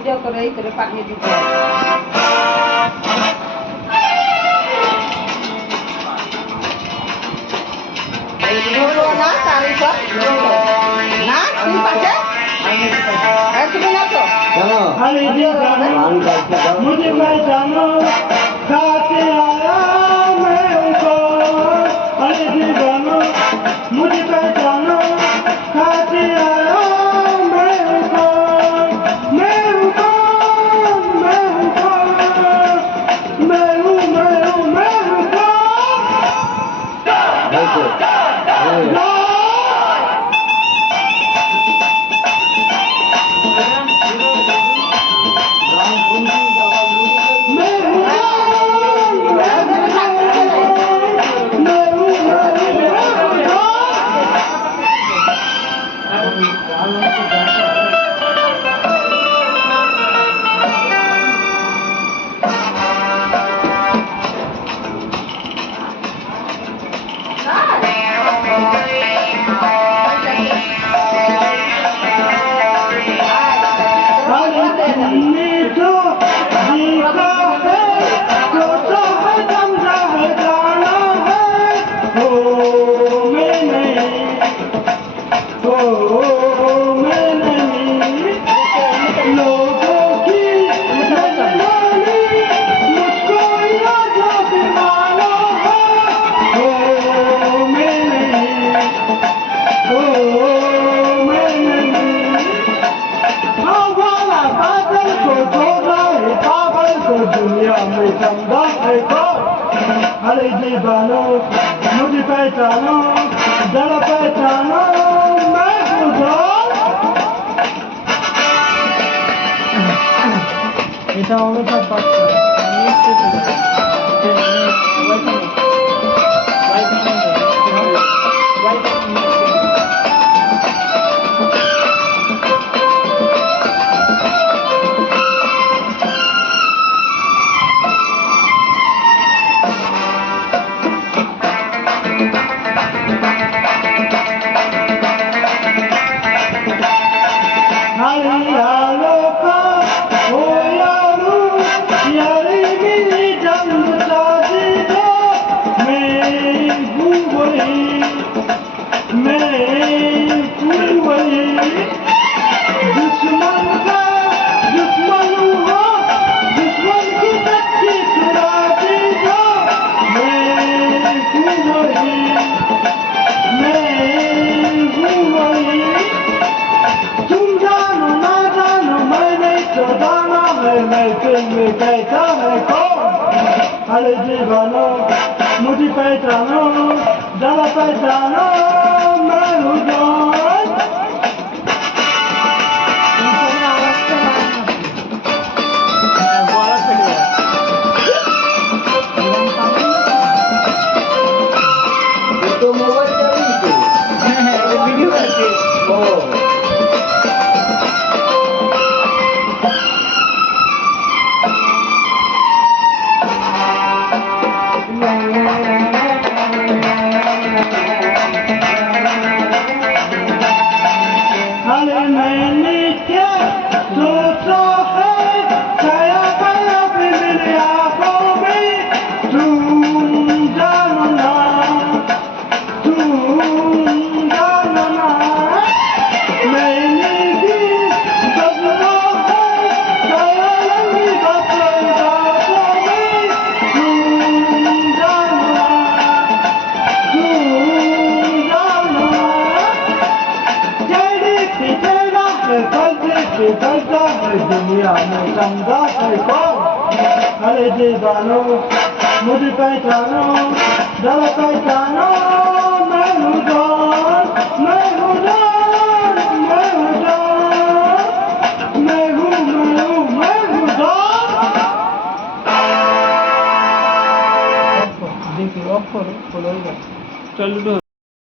Video করে এই করে পাঠিয়ে দিতে হবে। না তারই সব না ঠিক আছে তুমি না তো मुझे पहचानो खाते आया मैं उनको अरे दीवानो मुझे पहचानो खाते आया मैं उनको मैं उनको मैं उनको मैं हूँ मैं उनको अरे दीवानो मुझे पहचानो जरा पहचानो मैं खुदा এটা হলো তার বাচ্চা कहता है कौन अरे दीवानो मुझे पहचानो जरा पहचानो मैं हूँ कौन तो मोबाइल वीडियो करके दुनिया में समझा है कौन अरे दीवानो मुझे पहचानो जरा पहचानो मैं हूँ कौन मैं हूँ कौन मैं हूँ कौन मैं हूँ कौन देखिए ऑफ करो चलो